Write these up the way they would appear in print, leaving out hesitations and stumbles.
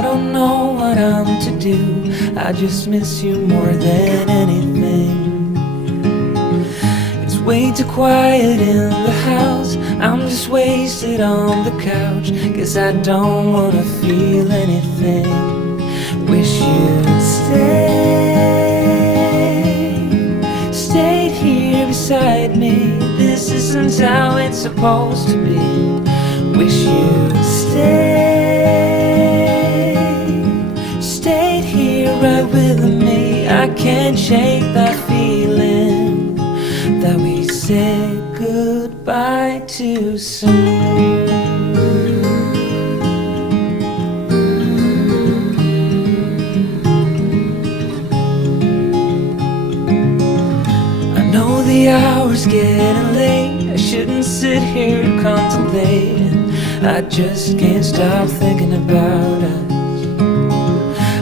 I don't know what I'm to do. I just miss you more than anything. It's way too quiet in the house. I'm just wasted on the couch. Guess I don't wanna feel anything. Wish you'd stayed here beside me. This isn't how it's supposed to be. Wish you'd stayed here right with me. I can't shake that feeling that we said goodbye too soon. The hour's getting late. I shouldn't sit here contemplating. I just can't stop thinking about us.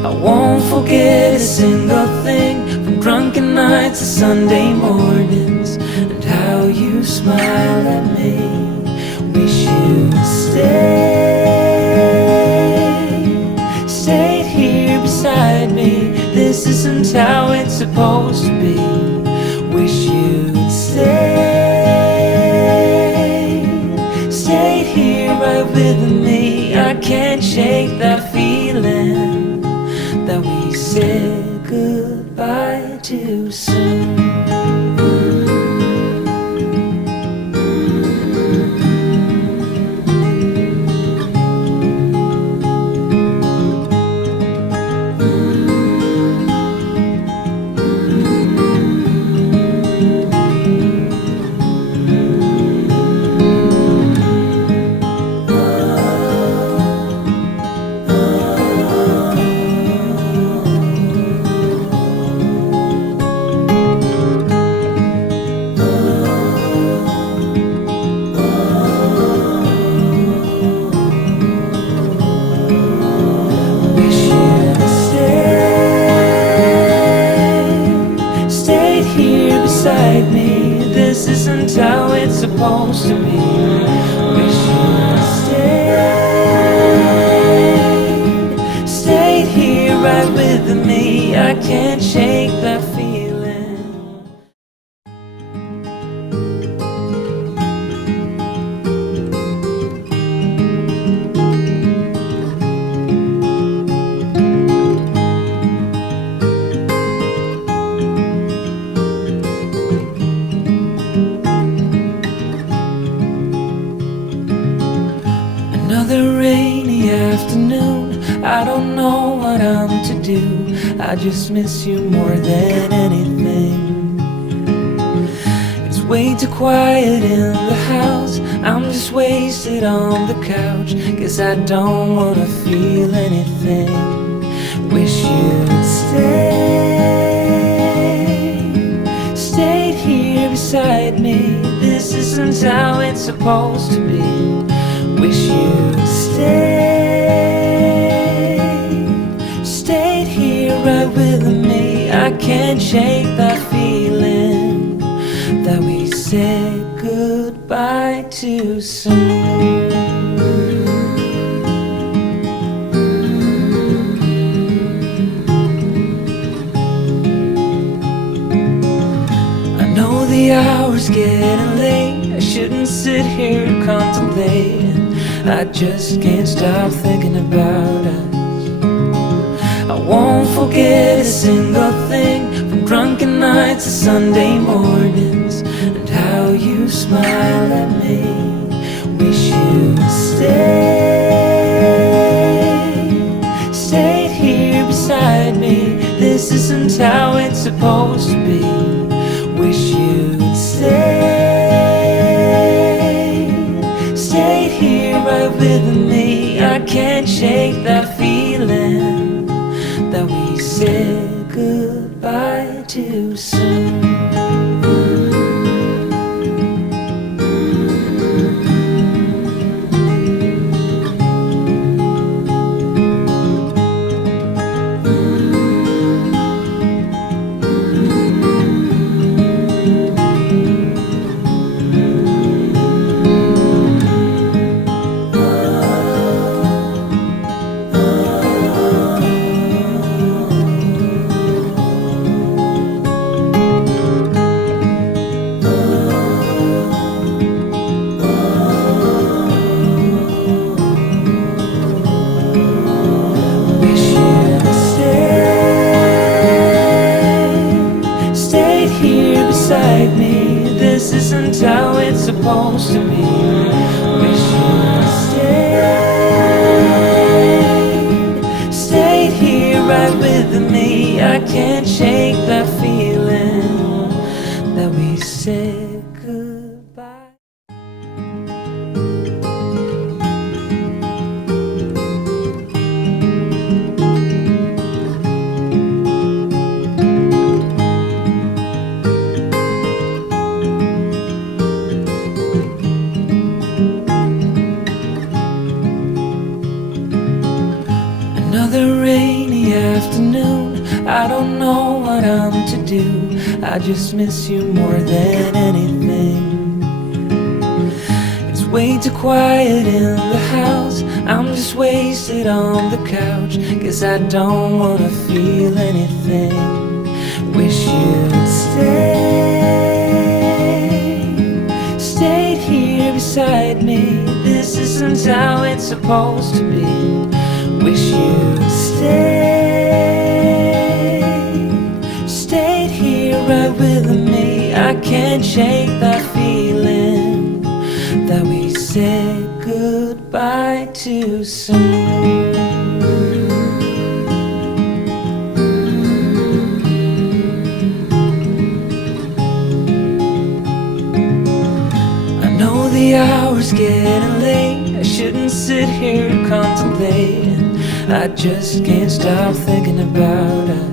I won't forget a single thing, from drunken nights to Sunday mornings, and how you smile at me. Wish you'd stayed here beside me. This isn't how it's supposed to be. Wish you'd stayed here right with me. I can't shake that feeling that we said goodbye too soon. Beside me, this isn't how it's supposed to be. Wish you'd stayed here right with me. I can't shake that feeling. Another rainy afternoon. I don't know what I'm to do. I just miss you more than anything. It's way too quiet in the house. I'm just wasted on the couch. Guess I don't wanna feel anything. Wish you'd stayed here beside me. This isn't how it's supposed to be. Wish you'd stayed here right with me. I can't shake that feeling that we said goodbye too soon. I know the hour's getting late. I shouldn't sit here contemplating. I just can't stop thinking about us. I won't forget a single thing, from drunken nights to Sunday mornings, and how you smile at me. Wish you'd stayed here beside me. This isn't how it's supposed to be. Wish you'd stayed here right with me. I can't shake that feeling that we said goodbye too soon. beside me. This isn't how it's supposed to be. Wish you'd stayed here right with me. I can't shake that feeling that we said goodbye. Another rainy afternoon, I don't know what I'm to do. I just miss you more than anything. It's way too quiet in the house, I'm just wasted on the couch. Guess I don't wanna feel anything. Wish you'd stayed here beside me. This isn't how it's supposed to be. Wish you'd stayed here right with me. I can't shake that feeling that we said goodbye too soon. I know the hour's getting late, I shouldn't sit here contemplating. I just can't stop thinking about us.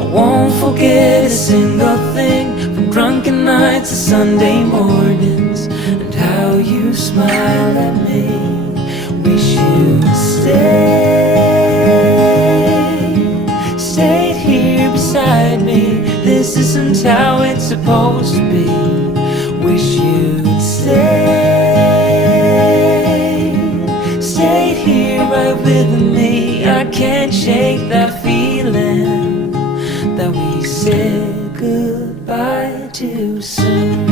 I won't forget a single thing, from drunken nights to Sunday mornings, and how you smile at me. Wish you'd stayed here beside me. This isn't how it's supposed to be. Wish you'd stayed here right with me. I can't shake that feeling that we said goodbye too soon.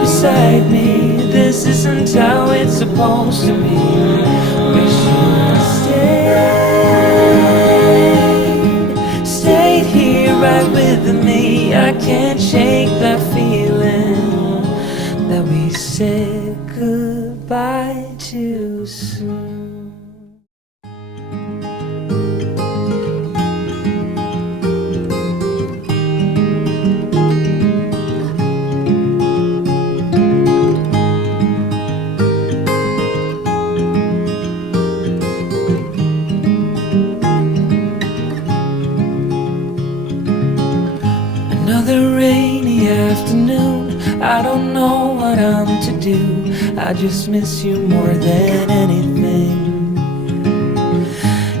Beside me, this isn't how it's supposed to be. Wish you'd stayed here right with me. I can't shake that feeling that we said goodbye too soon. Another rainy afternoon, I don't know what I'm to do. I just miss you more than anything.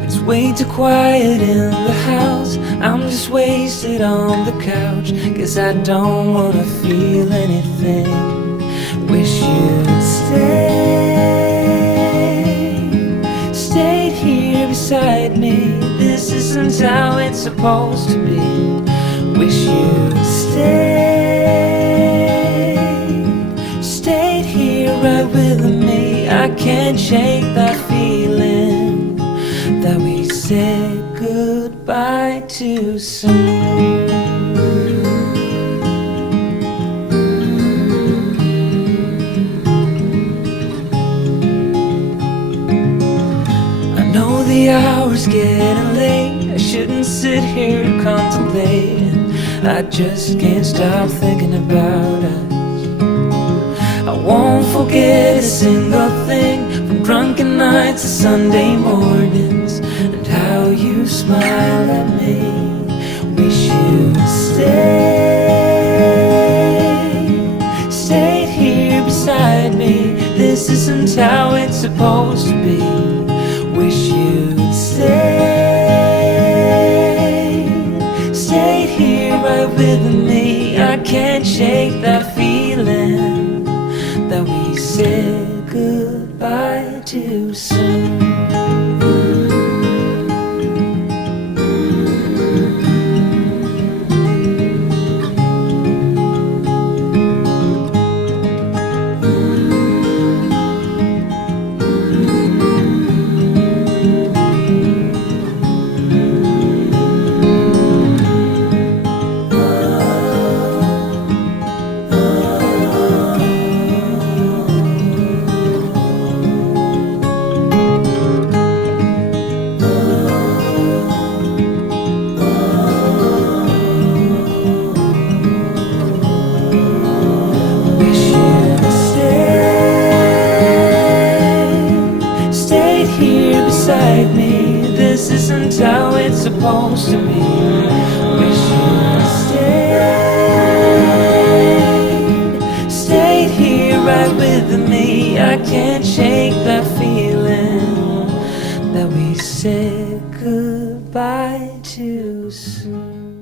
It's way too quiet in the house, I'm just wasted on the couch. Guess I don't wanna feel anything. Wish you'd stayed here beside me. This isn't how it's supposed to be. Wish you'd stayed here right with me. I can't shake that feeling that we said goodbye too soon. I know the hour's getting late, I shouldn't sit here contemplating. I just can't stop thinking about us. I won't forget a single thing, from drunken nights to Sunday mornings, and how you smile at me. Wish you'd stay how it's supposed to be. Wish you'd stayed here right with me. I can't shake that feeling that we said goodbye too soon. Here beside me, this isn't how it's supposed to be. Wish you'd stayed here right with me. I can't shake that feeling that we said goodbye too soon.